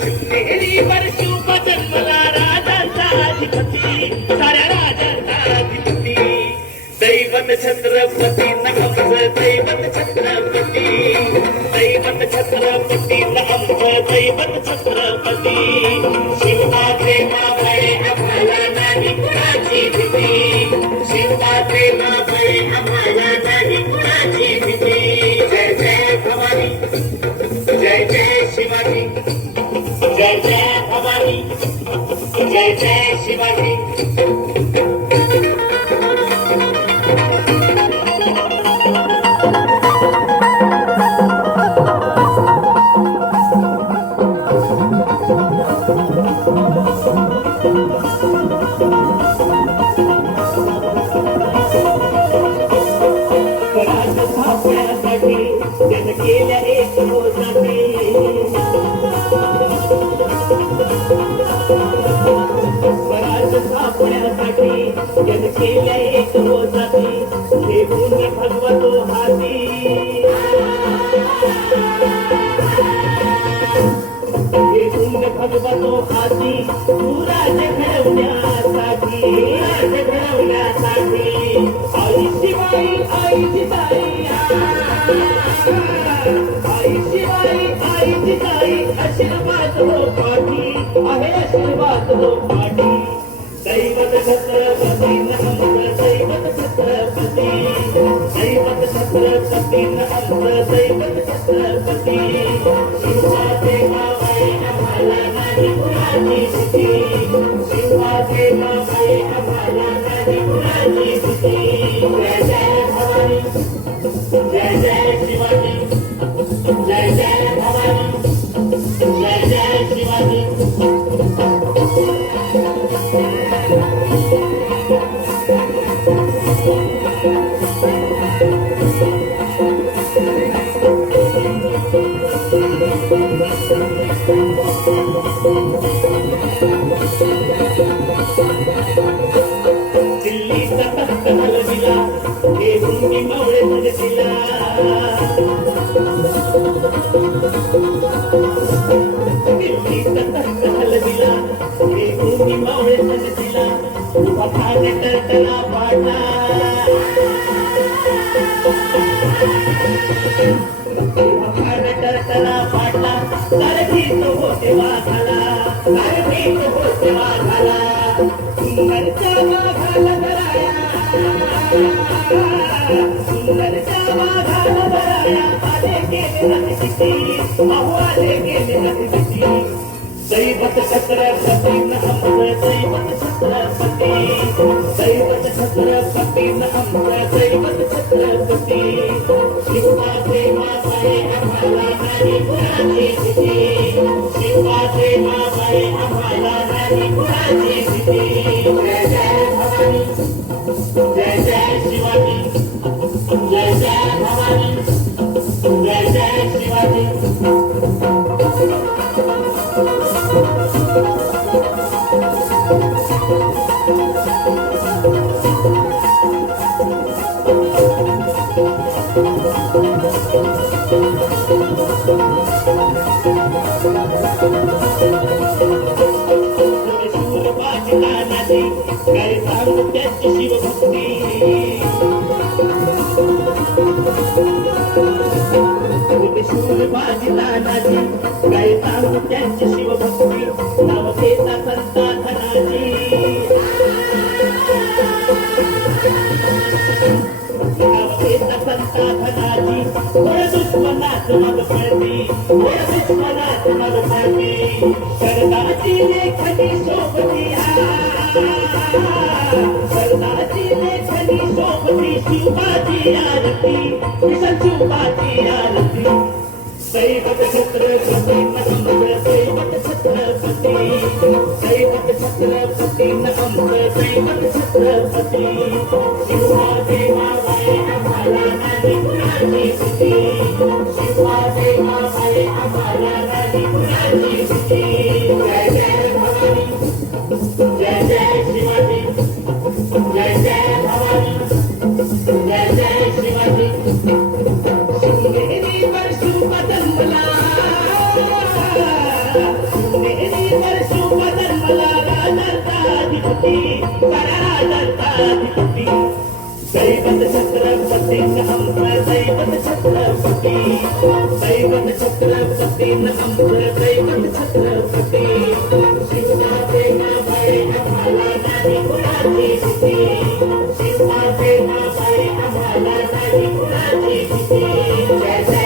शिवनेरीवर शिव जन्मला राजांचा अधिपती साऱ्या राजांचा अधिपती दैवत छत्रपती नमः दैवत छत्रपती दैवत छत्रपती नमः दैवत छत्रपती शिवबाचे मावळे आम्हाला नाही कुणाची भीती शिवबाचे मावळे आम्हाला नाही कुणाची भीती जय जय भवानी जय जय शिवाजी जय जय भवानी जय जय शिवाजी केल्या एक रोजाने स्वराज सापण्यासाठी जन केल्या एक रोजाने देऊन भगवतो हाती देऊन भगवतो हाती तू राज घडवण्यासाठी आई शिवाई आई जिजाई आई शिवाई आई जिजाई आशीर्वाद हो पाठी आहे आशीर्वाद हो पाठी दैवत छत्रपती नमः दैवत छत्रपती दैवत छत्रपती नमः दैवत छत्रपती शिवाचे मावळे आम्हाला नाही कुणाची भीती शिवाचे मावळे आम्हाला नाही कुणाची भीती जय जय भवानी जय जय शिवाजी जय जय भवानी जय जय शिवाजी दिल्लीचा तख्त हलविला हे भूमी मावळे मजतीला दिल्लीचा तख्त हलविला हे भूमी मावळे मजतीला पठाने टरटला पाडला पठाने टरटला पाडला कारभी तो होते वाघाला कारभी तो होते वाघाला सुंदरच्या वाघाला धराया सुंदरच्या वाघाला धराया आले गेले हत्तीची अहो आले गेले हत्तीची दैवत छत्रपती नमः दैवत छत्रपती दैवत छत्रपती नमः दैवत छत्रपती शिवाचे मावळे आम्हाला नाही कुणाची भीती शिवाचे मावळे आम्हाला नाही कुणाची भीती जय जय भवानी जय जय शिवाजी जय जय भवानी जय जय शिवाजी त्यांची शिवभक्ती नाव घेता संता धनाची नाव घेता संता धनाची थोड्या दुश्मनात मग पडली थोड्या दुश्मनात मग पडली शरदाची लेखनी सोबती शरदाची लेखनी सोबती शिवबाची आरती विषण शिवबाची आरती दैवत छत्रपती नमः दैवत छत्रपती दैवत छत्रपती नमः दैवत छत्रपती शिवाचे मावळे आम्हाला नाही कुणाची भीती शिवाचे मावळे आम्हाला नाही कुणाची भीती जय जय भवानी जय जय शिवाजी जय जय भवानी जय जय शिवाजी शिवनेरीवर शिव जन्मला नेहमीवर शुभ जन्मला राजाधिपती राजाधिपती दैवत छत्रपती आमचा दैवत छत्रपती दैवत छत्रपती आमचं दैवत छत्रपती शिवनाचे नावाळे आम्हाला नाही कुणाची भीती शिवनाचे नावाळे आम्हाला नाही कुणाची भीती